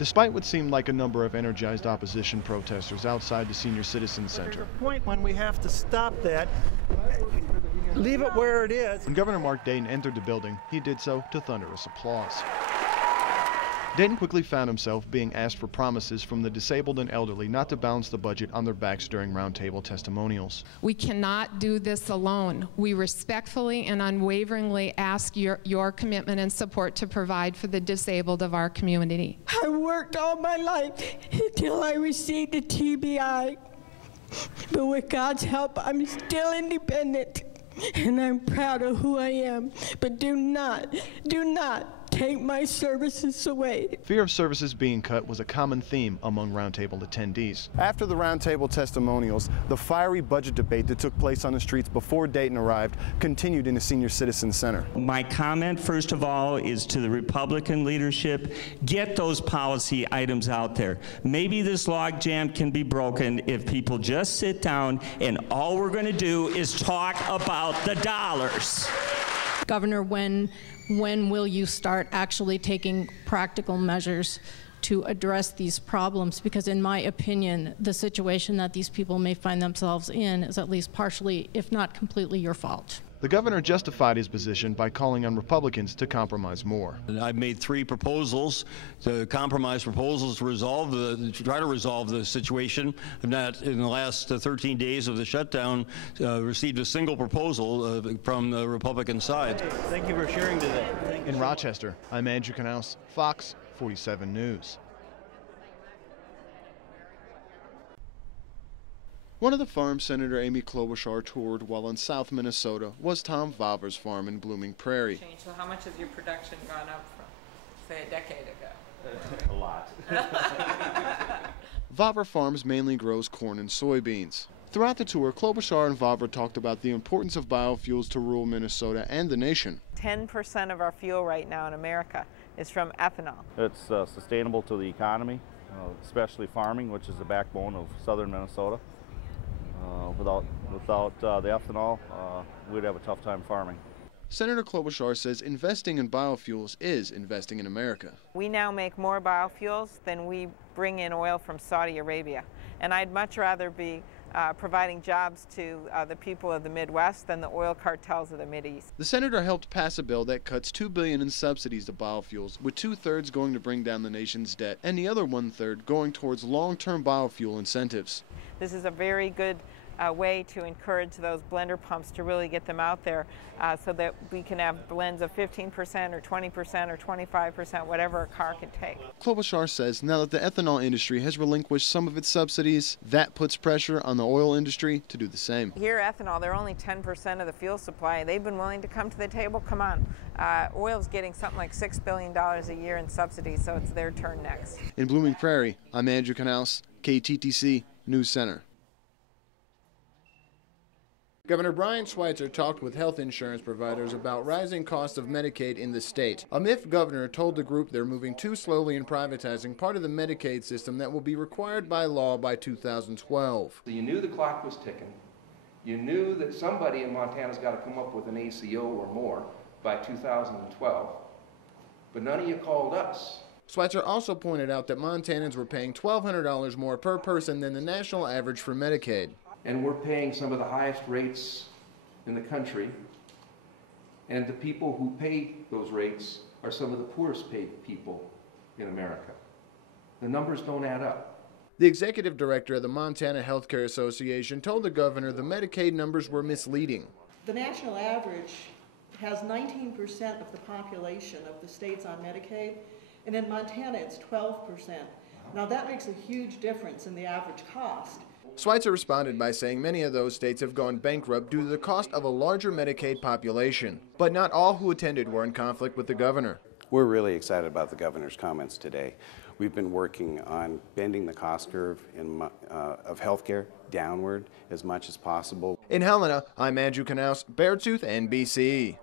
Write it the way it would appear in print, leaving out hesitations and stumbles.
despite what seemed like a number of energized opposition protesters outside the Senior Citizens Center. There's a point when we have to stop that, leave it where it is. When Governor Mark Dayton entered the building, he did so to thunderous applause. Dayton quickly found himself being asked for promises from the disabled and elderly not to balance the budget on their backs during roundtable testimonials. We cannot do this alone. We respectfully and unwaveringly ask your commitment and support to provide for the disabled of our community. I worked all my life until I received a TBI, but with God's help, I'm still independent, and I'm proud of who I am. But do not take my services away. Fear of services being cut was a common theme among roundtable attendees. After the roundtable testimonials, the fiery budget debate that took place on the streets before Dayton arrived continued in the Senior Citizens Center. My comment, first of all, is to the Republican leadership: get those policy items out there. Maybe this logjam can be broken if people just sit down and all we're going to do is talk about the dollars. Governor, when will you start actually taking practical measures to address these problems? Because in my opinion, the situation that these people may find themselves in is at least partially, if not completely, your fault. The governor justified his position by calling on Republicans to compromise more. I've made 3 proposals, the compromise proposals to try to resolve the situation. I've not, in the last 13 days of the shutdown, received a single proposal from the Republican side. Thank you for sharing today. In Rochester, I'm Andrew Knaus, Fox 47 News. One of the farms Senator Amy Klobuchar toured while in South Minnesota was Tom Vaver's farm in Blooming Prairie. So how much has your production gone up from, say, a decade ago? A lot. Vaver Farms mainly grows corn and soybeans. Throughout the tour, Klobuchar and Vaver talked about the importance of biofuels to rural Minnesota and the nation. 10% of our fuel right now in America is from ethanol. It's sustainable to the economy, especially farming, which is the backbone of southern Minnesota. Without the ethanol, we'd have a tough time farming. Senator Klobuchar says investing in biofuels is investing in America. We now make more biofuels than we bring in oil from Saudi Arabia. And I'd much rather be providing jobs to the people of the Midwest than the oil cartels of the Mideast. The senator helped pass a bill that cuts $2 billion in subsidies to biofuels, with 2/3 going to bring down the nation's debt and the other 1/3 going towards long-term biofuel incentives. This is a very good way to encourage those blender pumps to really get them out there so that we can have blends of 15% or 20% or 25%, whatever a car can take. Klobuchar says now that the ethanol industry has relinquished some of its subsidies, that puts pressure on the oil industry to do the same. Here, ethanol, they're only 10% of the fuel supply. They've been willing to come to the table. Come on. Oil's getting something like $6 billion a year in subsidies, so it's their turn next. In Blooming Prairie, I'm Andrew Knaus, KTTC News Center. Governor Brian Schweitzer talked with health insurance providers about rising costs of Medicaid in the state. A MIF governor told the group they're moving too slowly in privatizing part of the Medicaid system that will be required by law by 2012. So you knew the clock was ticking. You knew that somebody in Montana's got to come up with an ACO or more by 2012. But none of you called us. Schweitzer also pointed out that Montanans were paying $1,200 more per person than the national average for Medicaid. And we're paying some of the highest rates in the country, and the people who pay those rates are some of the poorest paid people in America. The numbers don't add up. The executive director of the Montana Healthcare Association told the governor the Medicaid numbers were misleading. The national average has 19% of the population of the states on Medicaid, and in Montana it's 12%. Now that makes a huge difference in the average cost. Schweitzer responded by saying many of those states have gone bankrupt due to the cost of a larger Medicaid population. But not all who attended were in conflict with the governor. We're really excited about the governor's comments today. We've been working on bending the cost curve of healthcare downward as much as possible. In Helena, I'm Andrew Knaus, Beartooth, NBC.